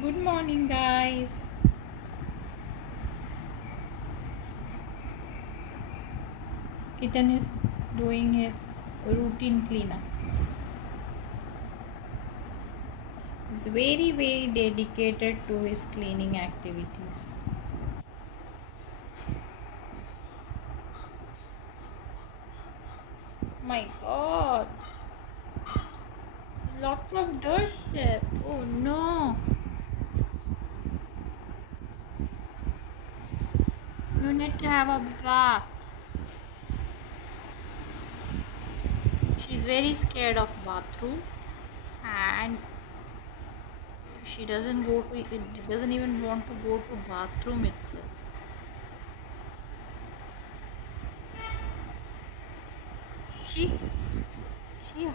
Good morning, guys. Kitten is doing his routine cleanup. He's very dedicated to his cleaning activities. My god, lots of dirt there. Oh no, you need to have a bath. She's very scared of bathroom and she doesn't even want to go to bathroom itself. She she